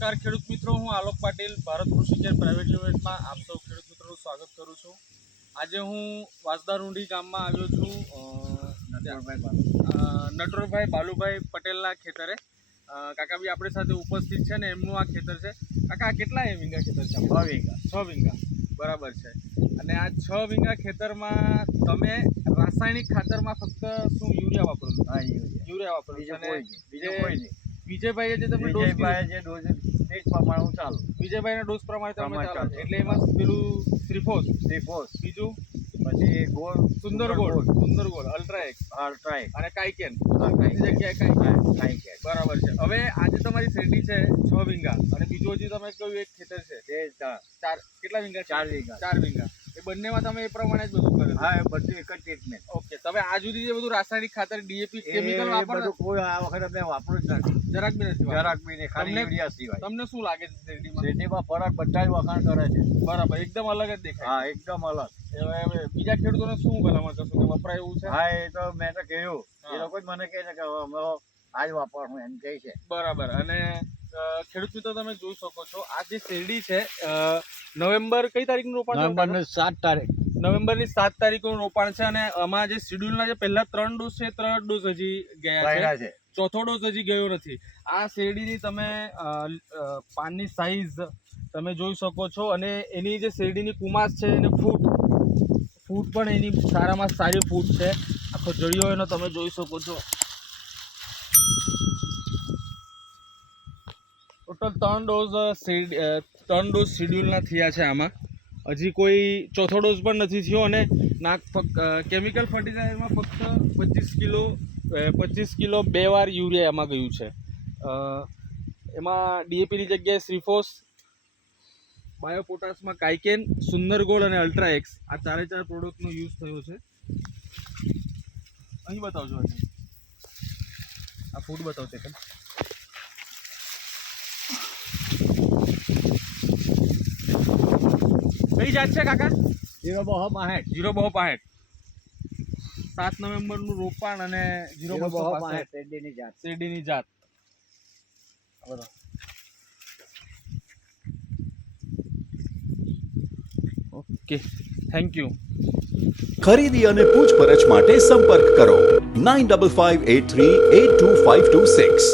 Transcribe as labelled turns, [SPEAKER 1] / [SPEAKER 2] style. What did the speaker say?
[SPEAKER 1] નમસ્કાર ખેડૂત મિત્રો હું આલોક પાટીલ ભારત કૃષિ કેર પ્રાઇવેટ લિમિટેડમાં આપ સૌ ખેડૂત મિત્રોનું સ્વાગત કરું છું. આજે હું વાસદારુંડી ગામમાં આવ્યો છું નટવરભાઈ બાલુભાઈ પટેલના ખેતરે. અ, કાકા બી આપણી સાથે ઉપસ્થિત છે ને એમનું આ ખેતર છે. કાકા કેટલા એ વીંગા ખેતર છે આપણું? છ વીંગા. બરાબર છે. અને આ છ વીંગા ખેતરમાં તમે રાસાયણિક ખાતરમાં ફક્ત શું યુરિયા વાપરો છો? યુરિયા. વાપરો છો કોઈ જે વિજયભાઈએ જે તમે ડોઝ કીધો, વિજયભાઈના ડોઝ પ્રમાણે તમે
[SPEAKER 2] પ્રમાણે
[SPEAKER 1] ચાલો.
[SPEAKER 2] ચાલો.
[SPEAKER 1] એટલે એમાં પેલું શ્રીફોસ બીજું? પછી ગોળ સુંદર ગોળ. સુંદર ગોળ. અલ્ટ્રા એક્સ અને કાઈકેન બધી જગ્યાએ કાઈકેન બરાબર છે. હવે આજે તમારી શેરડી છે છ વીંગા. અને બીજું હજી તમે કહ્યું એક ખેતર છે. ચાર. કેટલા વીંગા
[SPEAKER 2] ચાર વીંગા.
[SPEAKER 1] ચાર વીંગા. એ બંનેમાં તમે એ પ્રમાણે જ બધું કરો
[SPEAKER 2] હા એ બધું એક જ ટ્રીટમેન્ટ
[SPEAKER 1] ઓકે તમે આ જુદી જે બધું રાસાયણિક ખાતર ડીએપી કેમિકલ
[SPEAKER 2] વાપરો કોઈ આ વખત અમે વાપરું જ નથી.
[SPEAKER 1] જરાક બી નથી
[SPEAKER 2] જરાક બી નહીં ખાલી યુરિયા સિવાય.
[SPEAKER 1] તમને શું લાગે છે શેરડીમાં?
[SPEAKER 2] શેરડીમાં ફરક બધા જ વખાણ કરે છે.
[SPEAKER 1] બરાબર એકદમ અલગ જ દેખાય
[SPEAKER 2] હા એકદમ અલગ.
[SPEAKER 1] બીજા ખેડૂતોને શું ભલામણ કરશો કે વપરાય એવું છે?
[SPEAKER 2] હા એ તો મેં તો કહ્યું. એ લોકો જ મને કહે છે કે હવે અમે આ વાપરવાનું એમ કહે છે.
[SPEAKER 1] બરાબર અને ખેડૂત મિત્રો તમે જોઈ શકો છો. આ જે શેરડી છે નવેમ્બર કઈ તારીખનું રોપાણ?
[SPEAKER 2] નવેમ્બરની સાત તારીખ.
[SPEAKER 1] નવેમ્બરની સાત તારીખનું રોપાણ છે અને આમાં જે શિડ્યુલના જે પહેલા ત્રણ ડોઝ છે ત્રણ ડોઝ હજી ગયા છે. ચોથો ડોઝ હજી ગયો નથી. આ શેરડીની તમે પાનની સાઈઝ તમે જોઈ શકો છો અને એની જે શેરડીની કુમાસ છે એને ફૂટ ફૂટ પણ એની સારામાં સારી ફૂટ છે. આખો જળિયો એનો તમે જોઈ શકો છો. ટોટલ ત્રણ ડોઝ ત્રણ ડોઝ શિડ્યુલના થયા છે આમાં. હજી કોઈ ચોથો ડોઝ પણ નથી થયો અને નાક ફક્ત કેમિકલ ફર્ટિલાઇઝરમાં ફક્ત પચીસ કિલો પચીસ કિલો બે વાર યુરિયા એમાં ગયું છે. એમાં ડીએપીની જગ્યાએ શ્રીફોસ બાયોપોટાસમાં કાઇકેન સુંદર ગોળ અને અલ્ટ્રા એક્સ આ ચારે ચાર પ્રોડક્ટનો યુઝ થયો છે. અહીં બતાવજો અહીં આ ફૂડ બતાવશે કે કઈ જાત છે કાકા?
[SPEAKER 2] જીરો બહો પાસઠ
[SPEAKER 1] જીરો બહો પાસઠ સાત નવેમ્બરનું રોપાણ અને જીરો બહો પાસઠ.
[SPEAKER 2] શેરડીની જાત.
[SPEAKER 1] શેરડીની જાત. બરાબર. ઓકે. થેન્ક યુ
[SPEAKER 3] ખરીદી અને પૂછપરછ માટે સંપર્ક કરો. Nine double five eight three eight two five two six